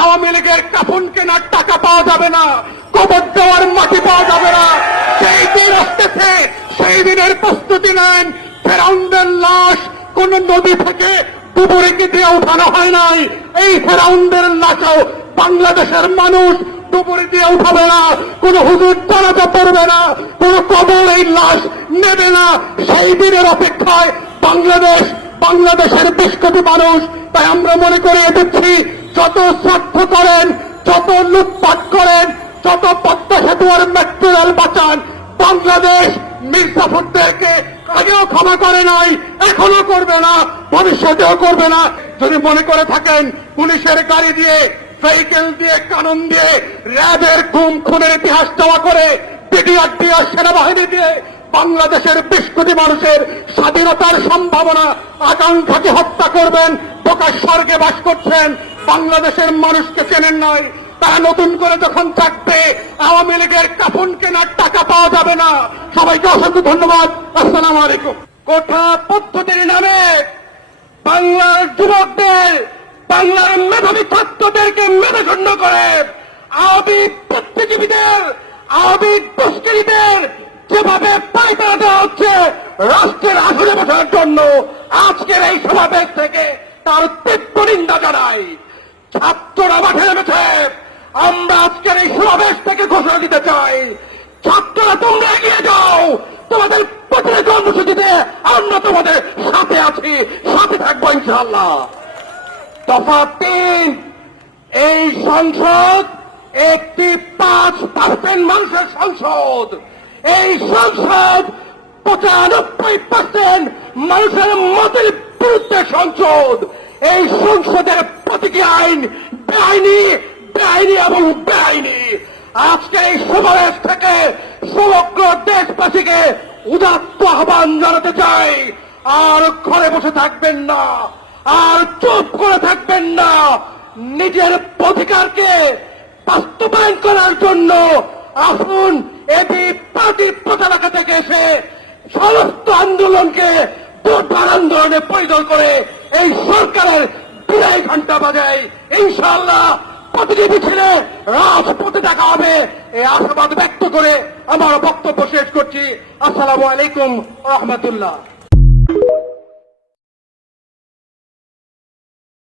আওয়ামী লীগের কাফন কেনার টাকা পাওয়া যাবে না, কবর দেওয়ার মাটি পাওয়া যাবে না। সেই দিন আসতেছে, সেই দিনের প্রস্তুতি নেন। ফেরাউনদের লাশ কোন নদী থেকে ডুবুরিকে দিয়ে উঠানো হয় নাই। এই ফেরাউনদের লাশও বাংলাদেশের মানুষ ডুবুরি দিয়ে উঠাবে না, কোন হুজুর জানাজা পড়বে না, কোন কবর এই লাশ নেবে না। সেই দিনের অপেক্ষায় বাংলাদেশের 20 কোটি মানুষ। তাই আমরা মনে করিয়ে দিচ্ছি, যত স্বার্থ করেন, যত লুটপাট করেন, যত পদ্মা সেতু আর মেট্রো রেল বাঁচান, বাংলাদেশ মির্জাফরদেরকে আগেও ক্ষমা করে নাই, এখনো করবে না, ভবিষ্যতেও করবে না। যদি মনে করে থাকেন পুলিশের গাড়ি দিয়ে, সাইকেল দিয়ে, কানুন দিয়ে, র্যাবের গুম খুনের ইতিহাস দেওয়া করে, পিডিআর দিয়ে, সেনাবাহিনী দিয়ে বাংলাদেশের 20 কোটি মানুষের স্বাধীনতার সম্ভাবনা আকাঙ্ক্ষাকে হত্যা করবেন, প্রকাশ স্বর্গে বাস করছেন, বাংলাদেশের মানুষকে চেনেন নয়। তারা নতুন করে যখন চাকবে, আওয়ামী লীগের কাফন কেনার টাকা পাওয়া যাবে না। সবাইকে অসংখ্য ধন্যবাদ। আসসালামু আলাইকুম। কোঠা পদ্ধতির নামে বাংলার যুবকদের, বাংলার মেধাবী ছাত্রদেরকে মেধাশূন্য করে আওয়ামী বুদ্ধিজীবীদের, আওয়ামী দুষ্কৃতীদের যেভাবে পায়তারা দেওয়া হচ্ছে রাষ্ট্রের আসনে বসার জন্য, আজকের এই সমাবেশ থেকে তার তীব্র নিন্দা জানাই। ছাত্ররা মাঠে নেমেছে, আমরা আজকের এই সমাবেশ থেকে ঘোষণা দিতে চাই, ছাত্ররা তোমরা এগিয়ে যাও, তোমাদের প্রতিটি কর্মসূচিতে আমরা তোমাদের সাথে আছি, সাথে থাকবো ইনশাআল্লাহ। দফা 3, এই সংসদ একটি 5% মানুষের সংসদ। এই সংসদ 95% মানুষের মতের বিরুদ্ধে সংসদ। এই সংসদের প্রতিটি আইন বেআইনি, বেআইনি এবং বেআইনি। আজকে এই সমাবেশ থেকে সমগ্র দেশবাসীকে উদাত্ত আহ্বান জানাতে চাই, আর ঘরে বসে থাকবেন না, আর চুপ করে থাকবেন না। নিজের অধিকারকে বাস্তবায়ন করার জন্য আসুন এটি পার্টি পতাকা থেকে এসে সমস্ত আন্দোলনকে বুধবার আন্দোলনে পরিদল করে এই সরকারের বিদায় ঘণ্টা বাজায়। ইনশাআল্লাহ প্রতিটি মিছিলে রাজপথে দেখা হবে, এই আশাবাদ ব্যক্ত করে আমার বক্তব্য শেষ করছি। আসসালামু আলাইকুম ওয়া রাহমাতুল্লাহ।